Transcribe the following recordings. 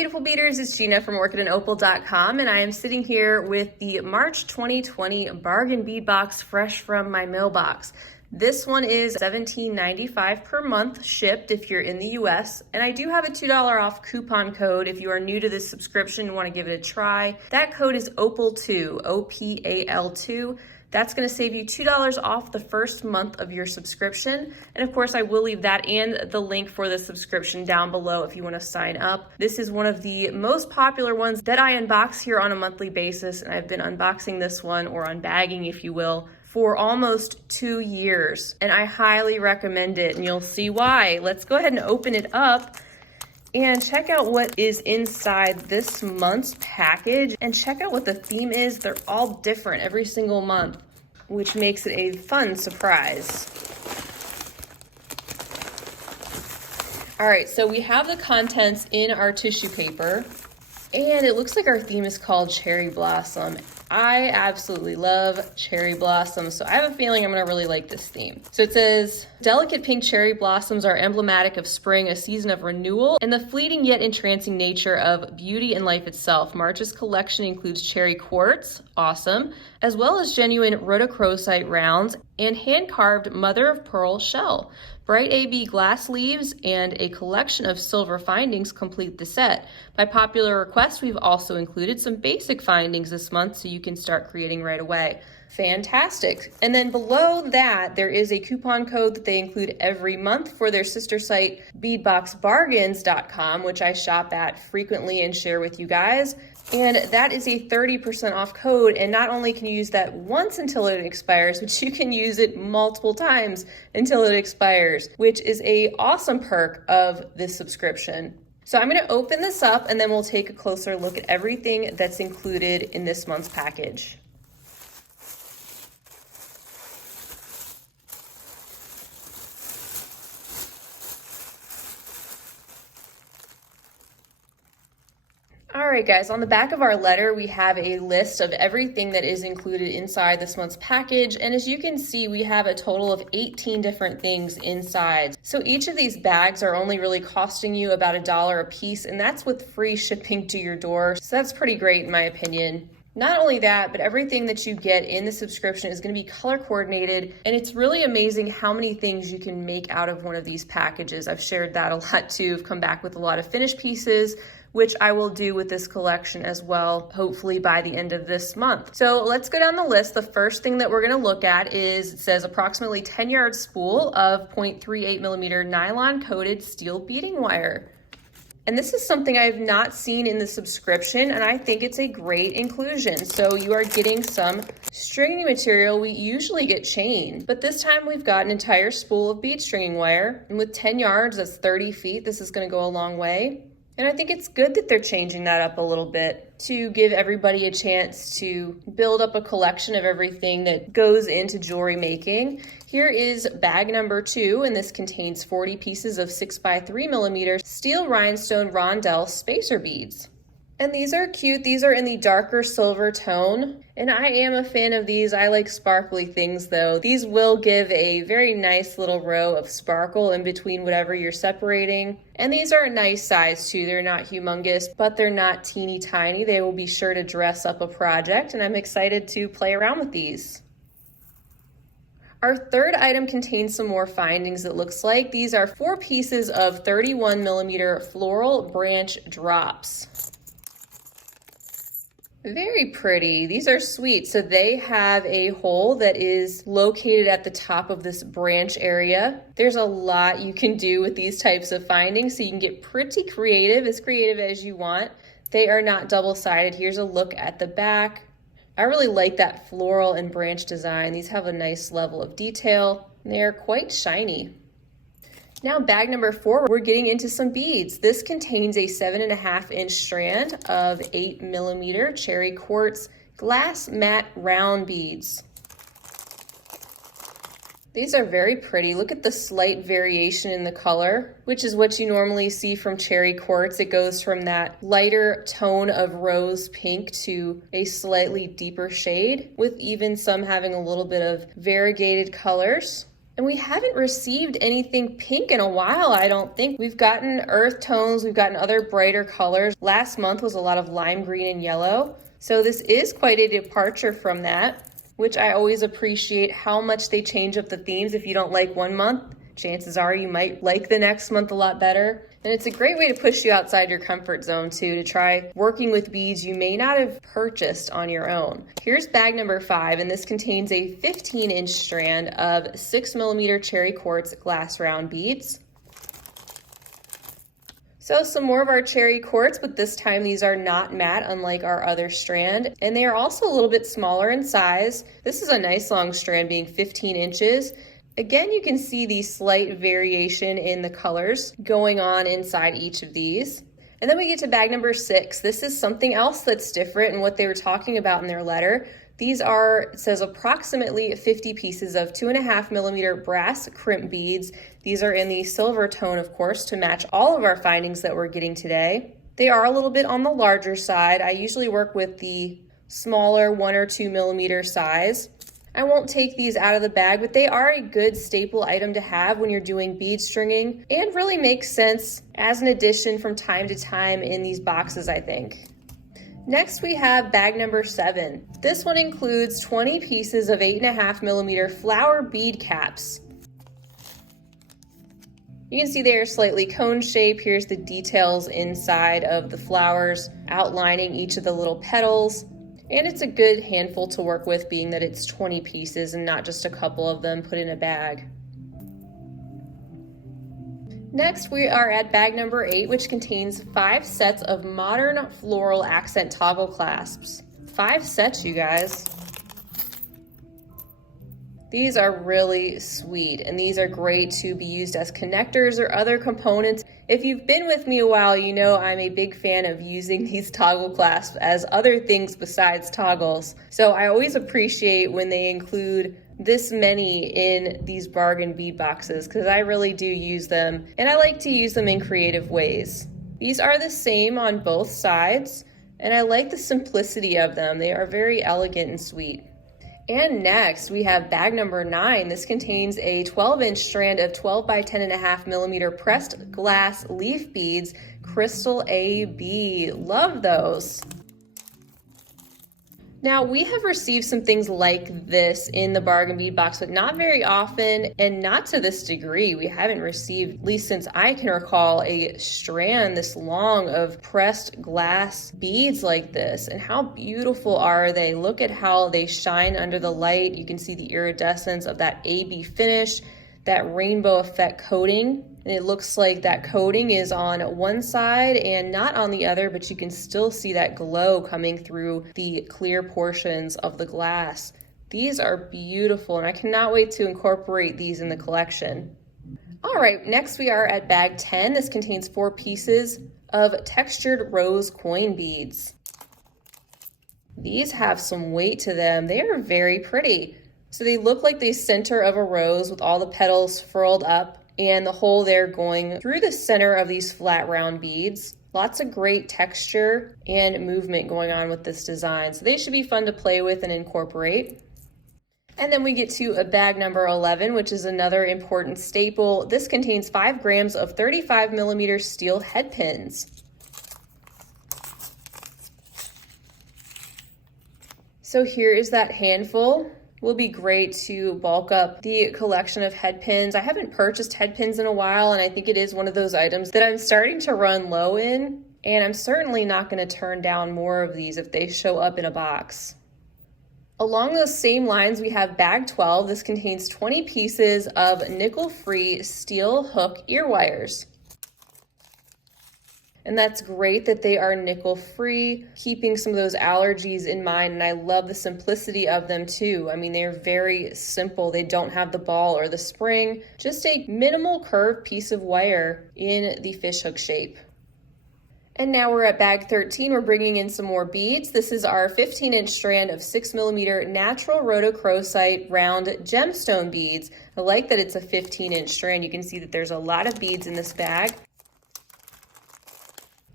beautiful beaders, it's Gina from orchidandopal.com, and I am sitting here with the March 2020 bargain bead box fresh from my mailbox. This one is $17.95 per month shipped if you're in the US, and I do have a $2 off coupon code if you are new to this subscription and want to give it a try. That code is OPAL2, OPAL2. That's going to save you $2 off the first month of your subscription. And of course, I will leave that and the link for the subscription down below if you want to sign up. This is one of the most popular ones that I unbox here on a monthly basis, and I've been unboxing this one, or unbagging if you will, for almost 2 years. And I highly recommend it, and you'll see why. Let's go ahead and open it up and check out what is inside this month's package, and check out what the theme is. They're all different every single month, which makes it a fun surprise. All right, so we have the contents in our tissue paper, and it looks like our theme is called Cherry Blossom. I absolutely love cherry blossoms, so I have a feeling I'm gonna really like this theme. So it says, delicate pink cherry blossoms are emblematic of spring, a season of renewal, and the fleeting yet entrancing nature of beauty and life itself. March's collection includes cherry quartz, awesome, as well as genuine rhodochrosite rounds and hand-carved mother-of-pearl shell. Bright AB glass leaves and a collection of silver findings complete the set. By popular request, we've also included some basic findings this month so you can start creating right away. Fantastic. And then below that, there is a coupon code that they include every month for their sister site, beadboxbargains.com, which I shop at frequently and share with you guys. And that is a 30% off code. And not only can you use that once until it expires, but you can use it multiple times until it expires, which is a awesome perk of this subscription. So I'm going to open this up, and then we'll take a closer look at everything that's included in this month's package. All right, guys, on the back of our letter, we have a list of everything that is included inside this month's package. And as you can see, we have a total of 18 different things inside. So each of these bags are only really costing you about $1 a piece, and that's with free shipping to your door. So that's pretty great in my opinion. Not only that, but everything that you get in the subscription is going to be color coordinated, and it's really amazing how many things you can make out of one of these packages. I've shared that a lot too. I've come back with a lot of finished pieces, which I will do with this collection as well, hopefully by the end of this month. So let's go down the list. The first thing that we're gonna look at is, it says approximately 10-yard spool of 0.38 millimeter nylon coated steel beading wire. And this is something I've not seen in the subscription, and I think it's a great inclusion. So you are getting some stringing material. We usually get chain, but this time we've got an entire spool of bead stringing wire. And with 10 yards, that's 30 feet. This is gonna go a long way. And I think it's good that they're changing that up a little bit to give everybody a chance to build up a collection of everything that goes into jewelry making. Here is bag number 2, and this contains 40 pieces of 6x3 millimeter steel rhinestone rondelle spacer beads. And these are cute. These are in the darker silver tone, and I am a fan of these. I like sparkly things though. These will give a very nice little row of sparkle in between whatever you're separating. And these are a nice size too. They're not humongous, but they're not teeny tiny. They will be sure to dress up a project, and I'm excited to play around with these. Our third item contains some more findings, it looks like. These are 4 pieces of 31 millimeter floral branch drops. Very pretty. These are sweet. So they have a hole that is located at the top of this branch area. There's a lot you can do with these types of findings, so you can get pretty creative, as creative as you want. They are not double-sided. Here's a look at the back. I really like that floral and branch design. These have a nice level of detail. They're quite shiny. Now bag number 4, we're getting into some beads. This contains a 7.5 inch strand of 8 millimeter cherry quartz glass matte round beads. These are very pretty. Look at the slight variation in the color, which is what you normally see from cherry quartz. It goes from that lighter tone of rose pink to a slightly deeper shade, with even some having a little bit of variegated colors. And we haven't received anything pink in a while, I don't think. We've gotten earth tones, we've gotten other brighter colors. Last month was a lot of lime green and yellow. So this is quite a departure from that, which I always appreciate how much they change up the themes. If you don't like one month, chances are you might like the next month a lot better. And it's a great way to push you outside your comfort zone too, to try working with beads you may not have purchased on your own. Here's bag number 5, and this contains a 15-inch strand of 6mm cherry quartz glass round beads. So some more of our cherry quartz, but this time these are not matte unlike our other strand, and they are also a little bit smaller in size. This is a nice long strand being 15 inches. Again, you can see the slight variation in the colors going on inside each of these. And then we get to bag number 6. This is something else that's different in what they were talking about in their letter. These are, it says, approximately 50 pieces of 2.5mm brass crimp beads. These are in the silver tone, of course, to match all of our findings that we're getting today. They are a little bit on the larger side. I usually work with the smaller 1 or 2mm size. I won't take these out of the bag, but they are a good staple item to have when you're doing bead stringing and really makes sense as an addition from time to time in these boxes, I think. Next, we have bag number 7. This one includes 20 pieces of 8.5mm flower bead caps. You can see they are slightly cone shape. Here's the details inside of the flowers, outlining each of the little petals. And it's a good handful to work with, being that it's 20 pieces and not just a couple of them put in a bag. Next, we are at bag number 8, which contains 5 sets of modern floral accent toggle clasps. 5 sets, you guys. These are really sweet, and these are great to be used as connectors or other components. If you've been with me a while, you know I'm a big fan of using these toggle clasps as other things besides toggles. So I always appreciate when they include this many in these bargain bead boxes, because I really do use them, and I like to use them in creative ways. These are the same on both sides, and I like the simplicity of them. They are very elegant and sweet. And next, we have bag number 9. This contains a 12-inch strand of 12 by 10.5mm pressed glass leaf beads, crystal AB. Love those. Now, we have received some things like this in the bargain bead box, but not very often and not to this degree. We haven't received, at least since I can recall, a strand this long of pressed glass beads like this. And how beautiful are they? Look at how they shine under the light. You can see the iridescence of that AB finish, that rainbow effect coating. And it looks like that coating is on one side and not on the other, but you can still see that glow coming through the clear portions of the glass. These are beautiful, and I cannot wait to incorporate these in the collection. All right, next we are at bag 10. This contains 4 pieces of textured rose coin beads. These have some weight to them. They are very pretty. So they look like the center of a rose with all the petals furled up, and the hole there going through the center of these flat round beads. Lots of great texture and movement going on with this design. So they should be fun to play with and incorporate. And then we get to a bag number 11, which is another important staple. This contains 5 grams of 35mm steel head pins. So here is that handful. Will be great to bulk up the collection of head pins. I haven't purchased head pins in a while, and I think it is one of those items that I'm starting to run low in, and I'm certainly not going to turn down more of these if they show up in a box. Along those same lines, we have bag 12. This contains 20 pieces of nickel-free steel hook ear wires. And that's great that they are nickel-free, keeping some of those allergies in mind, and I love the simplicity of them too. I mean, they're very simple. They don't have the ball or the spring, just a minimal curved piece of wire in the fishhook shape. And now we're at bag 13. We're bringing in some more beads. This is our 15-inch strand of 6mm natural rhodochrosite round gemstone beads. I like that it's a 15-inch strand. You can see that there's a lot of beads in this bag.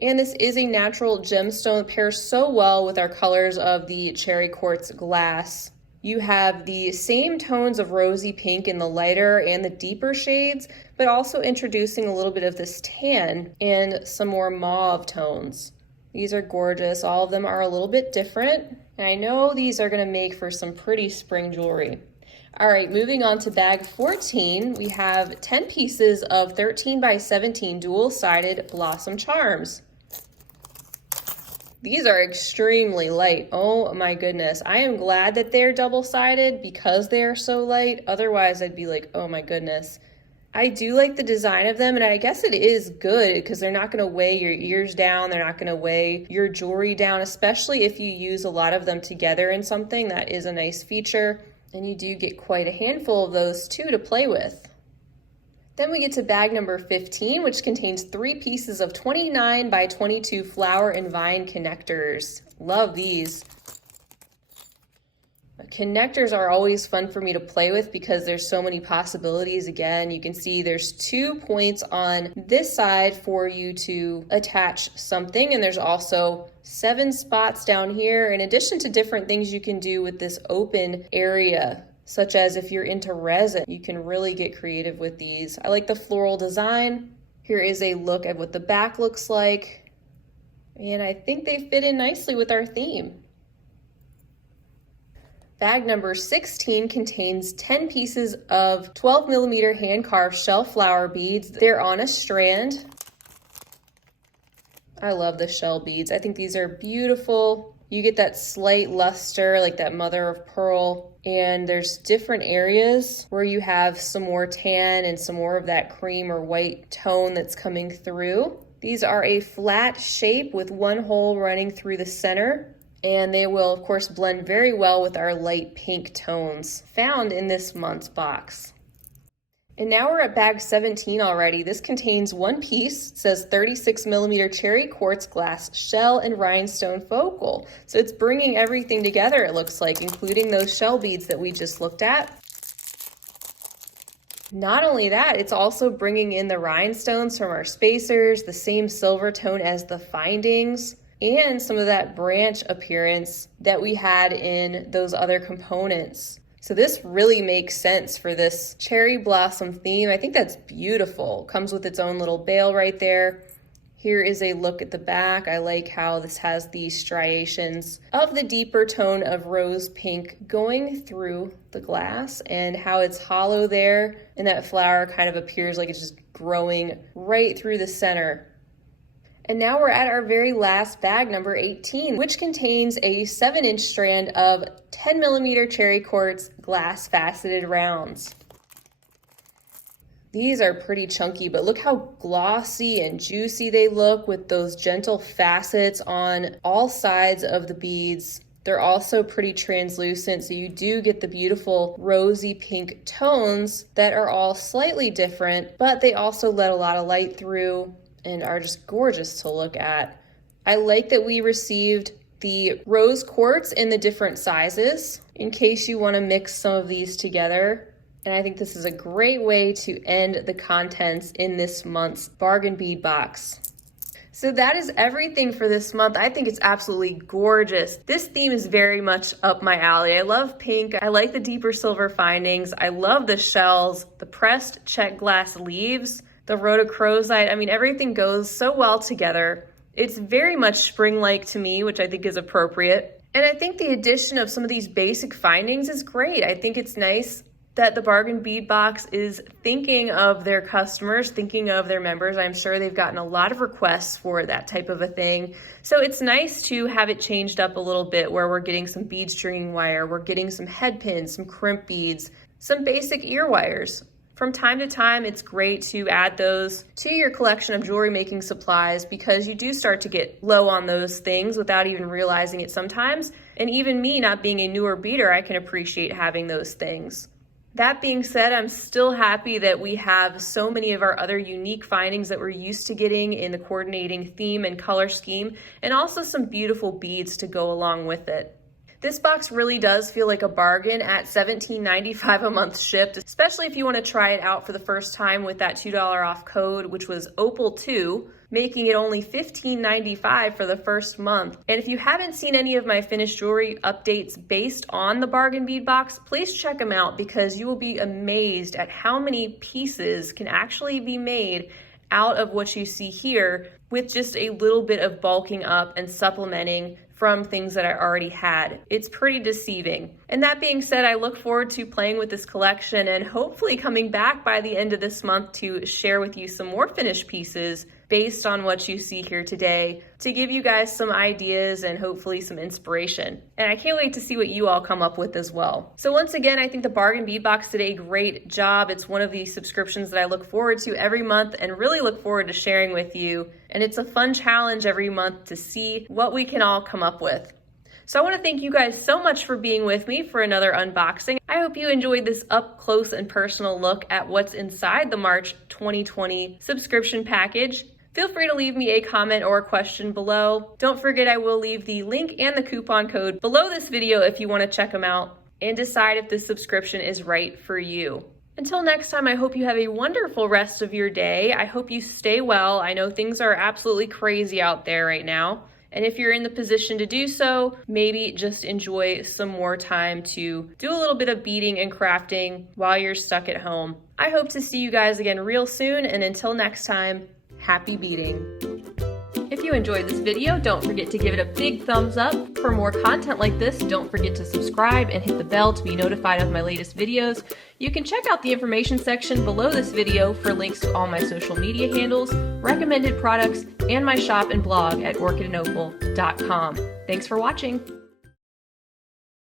And this is a natural gemstone that pairs so well with our colors of the cherry quartz glass. You have the same tones of rosy pink in the lighter and the deeper shades, but also introducing a little bit of this tan and some more mauve tones. These are gorgeous. All of them are a little bit different. And I know these are gonna make for some pretty spring jewelry. All right, moving on to bag 14, we have 10 pieces of 13 by 17 dual-sided blossom charms. These are extremely light. Oh my goodness. I am glad that they're double-sided because they are so light. Otherwise, I'd be like, oh my goodness. I do like the design of them, and I guess it is good because they're not gonna weigh your ears down. They're not gonna weigh your jewelry down, especially if you use a lot of them together in something. That is a nice feature. And you do get quite a handful of those too to play with. Then we get to bag number 15, which contains 3 pieces of 29 by 22 flower and vine connectors. Love these. Connectors are always fun for me to play with because there's so many possibilities. Again, you can see there's 2 points on this side for you to attach something, and there's also 7 spots down here in addition to different things you can do with this open area, such as if you're into resin, you can really get creative with these. I like the floral design. Here is a look at what the back looks like, and I think they fit in nicely with our theme. Bag number 16 contains 10 pieces of 12 millimeter hand-carved shell flower beads. They're on a strand. I love the shell beads. I think these are beautiful. You get that slight luster, like that mother of pearl, and there's different areas where you have some more tan and some more of that cream or white tone that's coming through. These are a flat shape with one hole running through the center. And they will, of course, blend very well with our light pink tones found in this month's box. And now we're at bag 17 already. This contains 1 piece. It says 36 millimeter cherry quartz glass shell and rhinestone focal. So it's bringing everything together, it looks like, including those shell beads that we just looked at. Not only that, it's also bringing in the rhinestones from our spacers, the same silver tone as the findings, and some of that branch appearance that we had in those other components. So this really makes sense for this cherry blossom theme. I think that's beautiful. Comes with its own little bail right there. Here is a look at the back. I like how this has these striations of the deeper tone of rose pink going through the glass, and how it's hollow there, and that flower kind of appears like it's just growing right through the center. And now we're at our very last bag, number 18, which contains a 7-inch strand of 10 millimeter cherry quartz glass faceted rounds. These are pretty chunky, but look how glossy and juicy they look with those gentle facets on all sides of the beads. They're also pretty translucent, so you do get the beautiful rosy pink tones that are all slightly different, but they also let a lot of light through and are just gorgeous to look at. I like that we received the rose quartz in the different sizes in case you want to mix some of these together. And I think this is a great way to end the contents in this month's bargain bead box. So that is everything for this month. I think it's absolutely gorgeous. This theme is very much up my alley. I love pink. I like the deeper silver findings. I love the shells, the pressed check glass leaves, the rhodochrosite. I mean, everything goes so well together. It's very much spring-like to me, which I think is appropriate. And I think the addition of some of these basic findings is great. I think it's nice that the bargain bead box is thinking of their customers, thinking of their members. I'm sure they've gotten a lot of requests for that type of a thing. So it's nice to have it changed up a little bit, where we're getting some bead string wire, we're getting some head pins, some crimp beads, some basic ear wires. From time to time, it's great to add those to your collection of jewelry making supplies, because you do start to get low on those things without even realizing it sometimes. And even me, not being a newer beader, I can appreciate having those things. That being said, I'm still happy that we have so many of our other unique findings that we're used to getting in the coordinating theme and color scheme, and also some beautiful beads to go along with it. This box really does feel like a bargain at $17.95 a month shipped, especially if you want to try it out for the first time with that $2 off code, which was Opal 2. making it only $15.95 for the first month. And if you haven't seen any of my finished jewelry updates based on the bargain bead box, please check them out because you will be amazed at how many pieces can actually be made out of what you see here with just a little bit of bulking up and supplementing from things that I already had. It's pretty deceiving. And that being said, I look forward to playing with this collection and hopefully coming back by the end of this month to share with you some more finished pieces based on what you see here today to give you guys some ideas and hopefully some inspiration. And I can't wait to see what you all come up with as well. So once again, I think the Bargain Bead Box did a great job. It's one of the subscriptions that I look forward to every month and really look forward to sharing with you. And it's a fun challenge every month to see what we can all come up with. So I want to thank you guys so much for being with me for another unboxing. I hope you enjoyed this up close and personal look at what's inside the March 2020 subscription package. Feel free to leave me a comment or a question below. Don't forget I will leave the link and the coupon code below this video if you want to check them out and decide if this subscription is right for you. Until next time, I hope you have a wonderful rest of your day. I hope you stay well. I know things are absolutely crazy out there right now. And if you're in the position to do so, maybe just enjoy some more time to do a little bit of beading and crafting while you're stuck at home. I hope to see you guys again real soon. And until next time, happy beading. If you enjoyed this video, don't forget to give it a big thumbs up. For more content like this, don't forget to subscribe and hit the bell to be notified of my latest videos. You can check out the information section below this video for links to all my social media handles, recommended products, and my shop and blog at orchidandopal.com. Thanks for watching.